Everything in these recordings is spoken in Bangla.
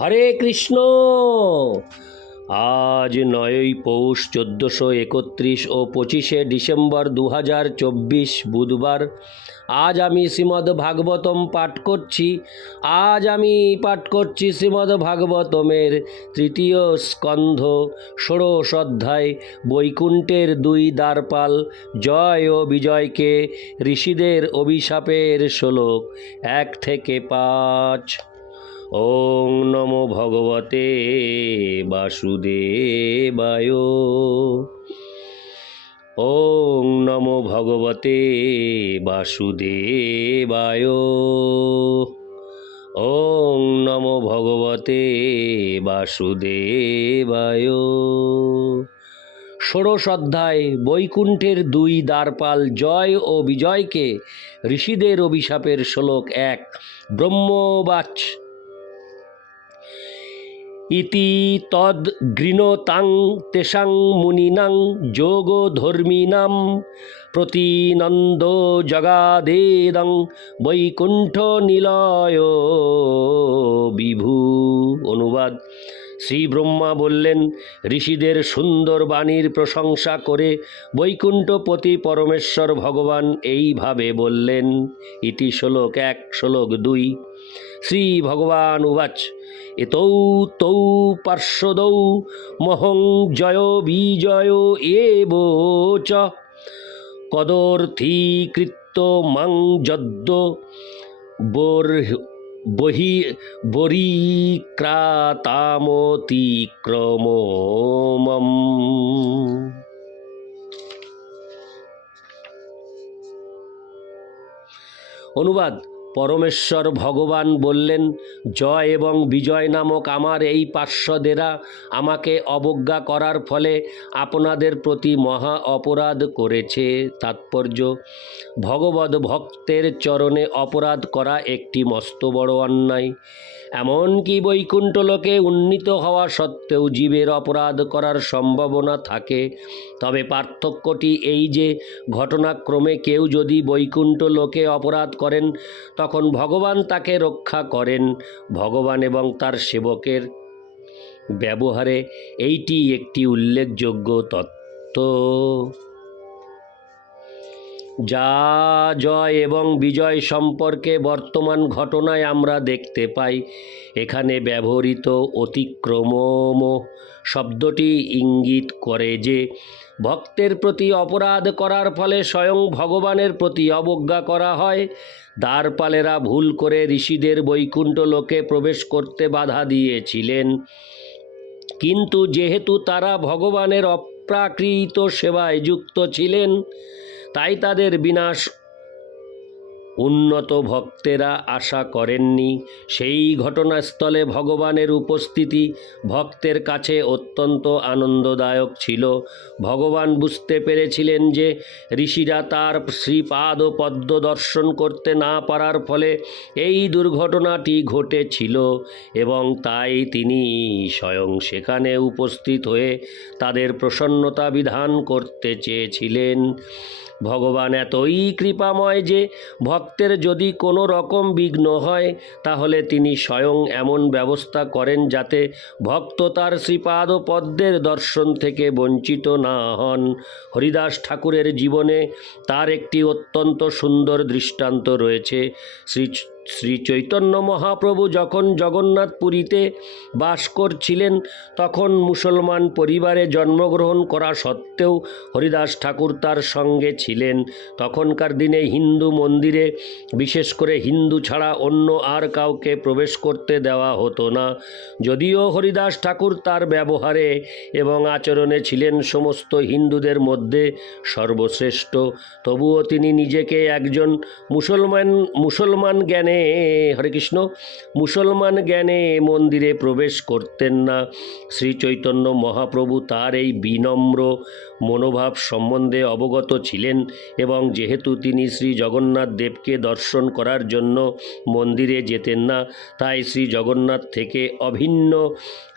হরে কৃষ্ণ। আজ নয়ই পৌষ চোদ্দোশো একত্রিশ ও পঁচিশে ডিসেম্বর দু চব্বিশ বুধবার। আজ আমি শ্রীমদ্ ভাগবতম পাঠ করছি। আজ আমি পাঠ করছি শ্রীমদ্ ভাগবতমের তৃতীয় স্কন্ধ, ষোড়শ অধ্যায়, বৈকুণ্ঠের দুই দ্বারপাল, জয় ও বিজয়কে, ঋষিদের অভিশাপের শ্লোক এক থেকে পাঁচ। ওং নমো ভগবতে বাসুদেবায়। ওং নমো ভগবতে বাসুদেবায়। ওং নমো ভগবতে বাসুদেবায়। ষোড়শ অধ্যায়, বৈকুণ্ঠের দুই দ্বারপাল জয় ও বিজয়কে ঋষিদের অভিশাপের শ্লোক এক। ব্রহ্মবাচ ইতি তদ গৃণতাং তেষাং মুনিনাং যোগধর্মিণাম প্রতিনন্দ জগাদেদং বৈকুণ্ঠ নিলয় বিভু। অনুবাদ। শ্রী ব্রহ্মা বললেন, ঋষিদের সুন্দর বাণীর প্রশংসা করে বৈকুণ্ঠপতি পরমেশ্বর ভগবান এইভাবে বললেন, ইতি শ্লোক এক, শ্লোক দুই। শ্রী ভগবান উবাচ। এতৌ তৌ পার্শ্বদৌ মহং জয় বিজয় এব চ। কদর্থীকৃত্য মাং যদ্য বর বহি বরিক্রাতামতিক্রমম অনুবাদ পরমেশ্বর ভগবান বললেন, জয় এবং বিজয় নামক আমার এই পার্শ্বদেরা আমাকে অবজ্ঞা করার ফলে আপনাদের প্রতি মহা অপরাধ করেছে। তাৎপর্য, ভগবত ভক্তের চরণে অপরাধ করা একটি মস্ত বড় অন্যায়। এমনকি বৈকুণ্ঠ লোকে উন্নীত হওয়া সত্ত্বেও জীবের অপরাধ করার সম্ভাবনা থাকে। তবে পার্থক্যটি এই যে, ঘটনাক্রমে কেউ যদি বৈকুণ্ঠ লোকে অপরাধ করেন তখন ভগবান তাকে রক্ষা করেন, ভগবান এবং তার সেবকের ব্যবহারে এইটি একটি উল্লেখযোগ্য তত্ত্ব। যা জয় এবং বিজয় সম্পর্কে বর্তমান ঘটনায় আমরা দেখতে পাই। এখানে ব্যবহৃত অতিক্রমম শব্দটি ইঙ্গিত করে যে, ভক্তের প্রতি অপরাধ করার ফলে স্বয়ং ভগবানের প্রতি অবজ্ঞা করা হয়। দ্বারপালেরা ভুল করে ঋষিদের বৈকুণ্ঠ লোকে প্রবেশ করতে বাধা দিয়েছিলেন। কিন্তু যেহেতু তারা ভগবানের অপ্রাকৃত সেবায় যুক্ত ছিলেন, তাই তাদের বিনাশ উন্নত ভক্তেরা আশা করেননি। সেই ঘটনাস্থলে ভগবানের উপস্থিতি ভক্তের কাছে অত্যন্ত আনন্দদায়ক ছিল। ভগবান বুঝতে পেরেছিলেন যে ঋষিরা তার শ্রীপাদ ও পদ্ম দর্শন করতে না পারার ফলে এই দুর্ঘটনাটি ঘটেছিল এবং তাই তিনি স্বয়ং সেখানে উপস্থিত হয়ে তাদের প্রসন্নতা বিধান করতে চেয়েছিলেন। ভগবান এতই কৃপাময় যে ভক্তের যদি কোনো রকম বিঘ্ন হয়, তাহলে তিনি স্বয়ং এমন ব্যবস্থা করেন যাতে ভক্ত তার শ্রীপাদ পদ্মের দর্শন থেকে বঞ্চিত না হন। হরিদাস ঠাকুরের জীবনে তার একটি অত্যন্ত সুন্দর দৃষ্টান্ত রয়েছে। শ্রী শ্রী চৈতন্য মহাপ্রভু যখন জগন্নাথপুরীতে বাস করছিলেন, তখন মুসলমান পরিবারে জন্মগ্রহণ করা সত্ত্বেও হরিদাস ঠাকুর তার সঙ্গে ছিলেন। তখনকার দিনে হিন্দু মন্দিরে, বিশেষ করে হিন্দু ছাড়া অন্য আর কাউকে প্রবেশ করতে দেওয়া হতো না। যদিও হরিদাস ঠাকুর তার ব্যবহারে এবং আচরণে ছিলেন সমস্ত হিন্দুদের মধ্যে সর্বশ্রেষ্ঠ, তবুও তিনি নিজেকে একজন মুসলমান মুসলমান জ্ঞানে হরে কৃষ্ণ। মুসলমান জ্ঞানে মন্দিরে প্রবেশ করতেন না। শ্রী চৈতন্য মহাপ্রভু তার এই বিনম্র মনোভাব সম্বন্ধে অবগত ছিলেন এবং যেহেতু তিনি শ্রী জগন্নাথ দেবকে দর্শন করার জন্য মন্দিরে যেতেন না, তাই শ্রী জগন্নাথ থেকে অভিন্ন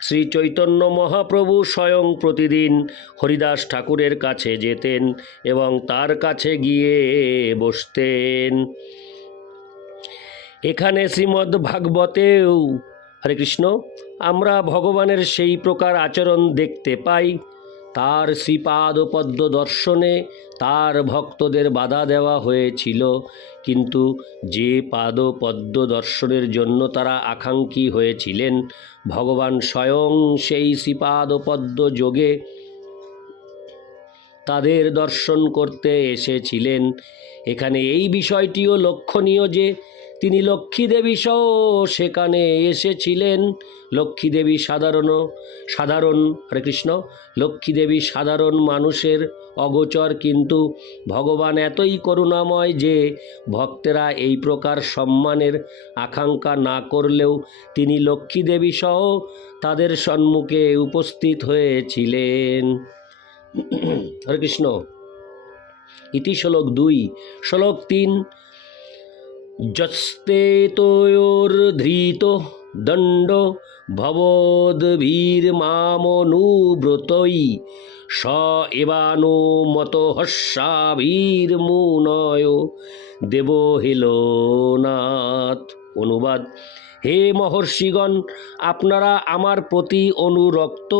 শ্রী চৈতন্য মহাপ্রভু স্বয়ং প্রতিদিন হরিদাস ঠাকুরের কাছে যেতেন এবং তার কাছে গিয়ে বসতেন। এখানে শ্রীমদ্ ভাগবতেও হরে কৃষ্ণ, আমরা ভগবানের সেই প্রকার আচরণ দেখতে পাই। তার শ্রীপাদ পদ্ম দর্শনে তার ভক্তদের বাধা দেওয়া হয়েছিল। কিন্তু যে পাদ পদ্ম দর্শনের জন্য তারা আকাঙ্ক্ষী হয়েছিলেন, ভগবান স্বয়ং সেই শ্রীপাদ পদ্ম যোগে তাদের দর্শন করতে এসেছিলেন। এখানে এই বিষয়টিও লক্ষণীয় যে তিনি লক্ষ্মী দেবী সহ সেখানে এসেছিলেন। লক্ষ্মী দেবী সাধারণ সাধারণ, হরে কৃষ্ণ লক্ষ্মী দেবী সাধারণ মানুষের অগোচর, কিন্তু ভগবান এতই করুণাময় যে ভক্তেরা এই প্রকার সম্মানের আকাঙ্ক্ষা না করলেও তিনি লক্ষ্মী দেবী সহ তাদের সম্মুখে উপস্থিত হয়েছিলেন। হরে কৃষ্ণ। ইতি শ্লোক দুই। শ্লোক তিন। যস্তে তোয়োর্ধৃত দণ্ড ভবদ্বীর মামনুব্রতই স এবানো মত হর্ষাবীর্মুনয় দেব হেলোনাথ অনুবাদ হে মহর্ষিগণ, আপনারা আমার প্রতি অনুরক্ত,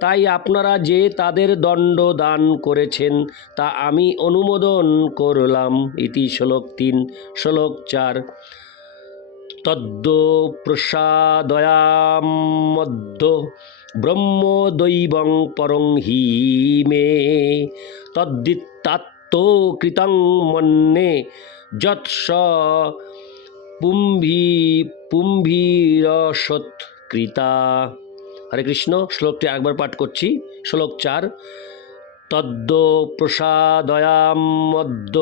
তাই আপনারা যে তাদের দণ্ড দান করেছেন, তা আমি অনুমোদন করলাম। ইতি শ্লোক তিন, শ্লোক চার। তদ্দ প্রসাদয়ামদ্য ব্রহ্মদৈবং পরং হি মে তদ্দিত্তাত্ম কৃতং মন্যে যৎস পুম্ভি পুম্ভীরসৎকৃতা হরে কৃষ্ণ, শ্লোকটি আরেকবার পাঠ করছি। শ্লোক চার, তদ্দ প্রসাদয়ামদ্য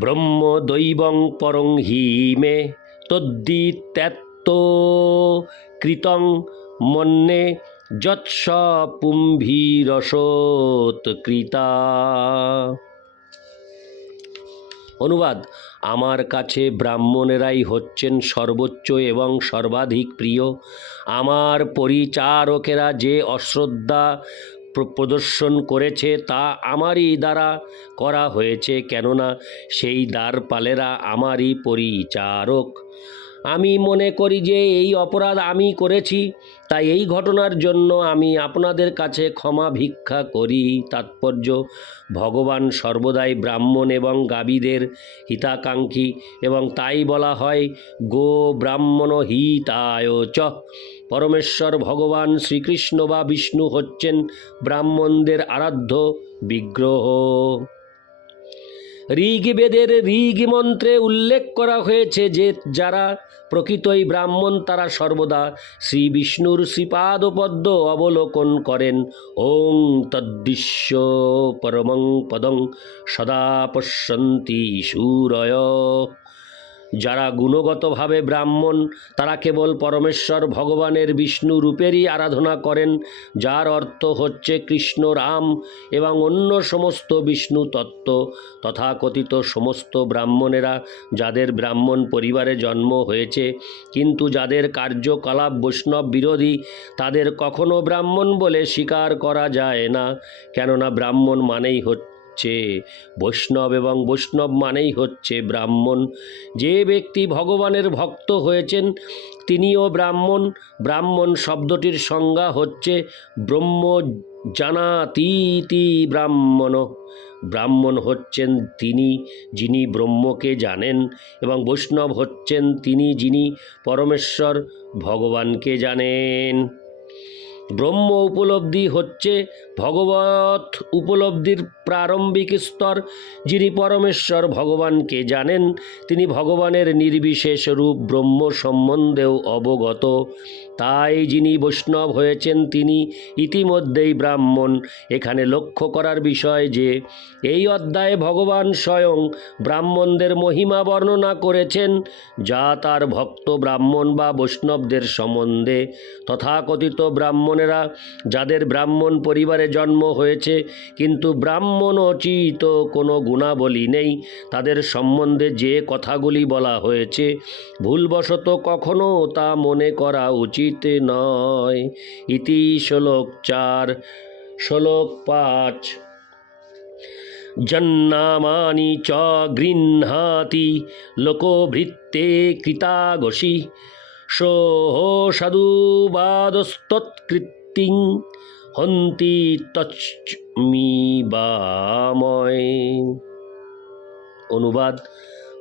ব্রহ্মদৈবং পরং হি মে তদ্দিত্যাত্ত কৃতং মন্যে যৎস পুম্ভীরসৎকৃতা অনুবাদ। আমার কাছে ব্রাহ্মণেরাই হচ্ছেন সর্বোচ্চ এবং সর্বাধিক প্রিয়। আমার পরিচারকেরা যে অশ্রদ্ধা প্রদর্শন করেছে তা আমারই দ্বারা করা হয়েছে, কেননা সেই দ্বারপালেরা আমারই পরিচারক। আমি মনে করি যে এই অপরাধ আমি করেছি, তাই এই ঘটনার জন্য আমি আপনাদের কাছে ক্ষমা ভিক্ষা করি। তাৎপর্য, ভগবান সর্বদাই ব্রাহ্মণ এবং গাবীদের হিতাকাঙ্ক্ষী এবং তাই বলা হয়, গো ব্রাহ্মণ হিতায় চ। পরমেশ্বর ভগবান শ্রীকৃষ্ণ বা বিষ্ণু হচ্ছেন ব্রাহ্মণদের আরাধ্য বিগ্রহ। ঋগ্বেদের ঋগ মন্ত্রে উল্লেখ করা হয়েছে যে যারা প্রকৃতই ব্রাহ্মণ, তারা সর্বদা শ্রী বিষ্ণুর শ্রীপাদ পদ্ম অবলোকন করেন। ওং তদ্দৃশ্য পরমং পদং সদা পশ্যন্তি সুরয়। যারা গুণগতভাবে ব্রাহ্মণ, তারা কেবল পরমেশ্বর ভগবানের বিষ্ণু রূপেরই আরাধনা করেন, যার অর্থ হচ্ছে কৃষ্ণ রাম এবং অন্য সমস্ত বিষ্ণু তত্ত্ব, তথাকথিত সমস্ত ব্রাহ্মণেরা যাদের ব্রাহ্মণ পরিবারে জন্ম হয়েছে, কিন্তু যাদের কার্যকলাপ বৈষ্ণব বিরোধী, তাদের কখনো ব্রাহ্মণ বলে স্বীকার করা যায় না, কেননা ব্রাহ্মণ মানেই হচ্ছে বৈষ্ণব এবং বৈষ্ণব মানেই হচ্ছে ব্রাহ্মণ। যে ব্যক্তি ভগবানের ভক্ত হয়েছেন, তিনিও ব্রাহ্মণ। ব্রাহ্মণ শব্দটির সংজ্ঞা হচ্ছে ব্রহ্ম জানাতীতি ব্রাহ্মণ। ব্রাহ্মণ হচ্ছেন তিনি যিনি ব্রহ্মকে জানেন এবং বৈষ্ণব হচ্ছেন তিনি যিনি পরমেশ্বর ভগবানকে জানেন। ব্রহ্ম উপলব্ধি হচ্ছে ভগবত উপলব্ধির প্রারম্ভিক স্তর, যিনি পরমেশ্বর ভগবানকে জানেন। তিনি ভগবানের নির্বিশেষ রূপ ব্রহ্ম সম্বন্ধেও অবগত। তাই যিনি বৈষ্ণব হয়েছেন তিনি ইতিমধ্যেই ব্রাহ্মণ। এখানে লক্ষ্য করার বিষয় যে, এই অধ্যায়ে ভগবান স্বয়ং ব্রাহ্মণদের মহিমা বর্ণনা করেছেন, যা তার ভক্ত ব্রাহ্মণ বা বৈষ্ণবদের সম্বন্ধে। তথাকথিত ব্রাহ্মণেরা যাদের ব্রাহ্মণ পরিবারে জন্ম হয়েছে, কিন্তু ব্রাহ্মণ অচিত কোনো গুণাবলী নেই। তাদের সম্বন্ধে যে কথাগুলি বলা হয়েছে, ভুলবশত কখনো তা মনে করা উচিত নয়। ইতি শ্লোক চার, শ্লোক পাঁচ। জন্নামানি চ গৃহ্ণাতি লোকভৃত্তে কৃতাগসি সোহ সাধুবাদস্তৎকৃত্তিং, হন্তি তচ্মি বাময় অনুবাদ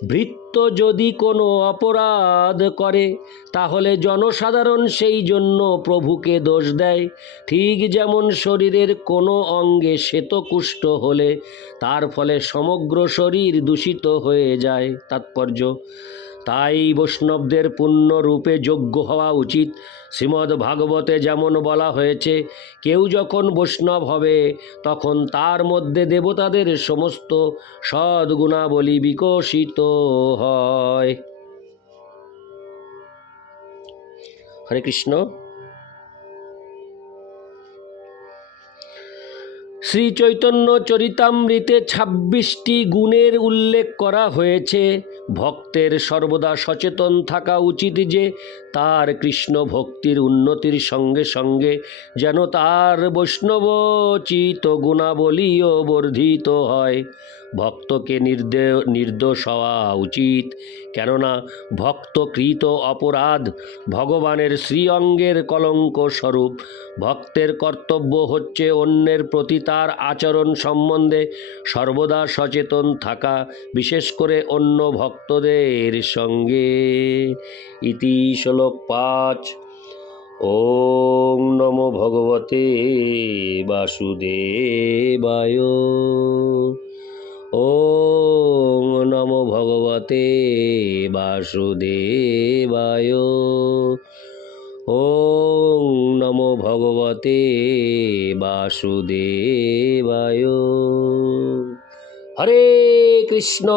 ভৃত্য যদি কোনো অপরাধ করে, তাহলে জনসাধারণ সেই জন্য প্রভুকে দোষ দেয়। ঠিক যেমন শরীরের কোনো অঙ্গে শ্বেতকুষ্ঠ হলে, তার ফলে সমগ্র শরীর দূষিত হয়ে যায়। তাৎপর্য তাই বৈষ্ণবদের পূর্ণরূপে যোগ্য হওয়া উচিত। শ্রীমদ্ ভাগবতে যেমন বলা হয়েছে, কেউ যখন বৈষ্ণব হবে, তখন তার মধ্যে দেবতাদের সমস্ত সদ্গুণাবলী বিকশিত হয়। হরে কৃষ্ণ। শ্রী চৈতন্য চরিতামৃতে ছাব্বিশটি গুণের উল্লেখ করা হয়েছে। ভক্তের সর্বদা সচেতন থাকা উচিত যে তার কৃষ্ণ ভক্তির উন্নতির সঙ্গে সঙ্গে যেন তার বৈষ্ণবচিত গুণাবলীও বর্ধিত হয়। ভক্তকে নির্দে, নির্দোষ হওয়া উচিত, কেননা ভক্তকৃত অপরাধ ভগবানের শ্রীঅঙ্গের কলঙ্ক স্বরূপ। ভক্তের কর্তব্য হচ্ছে অন্যের প্রতি তার আচরণ সম্বন্ধে সর্বদা সচেতন থাকা, বিশেষ করে অন্য ভক্তদের সঙ্গে। ইতি শ্লোক পাঁচ। ওং নমো ভগবতে বাসুদেবায়। ওং নমো ভগবতে বাসুদেবায়। ওং নমো ভগবতে বাসুদেবায়। হরে কৃষ্ণ।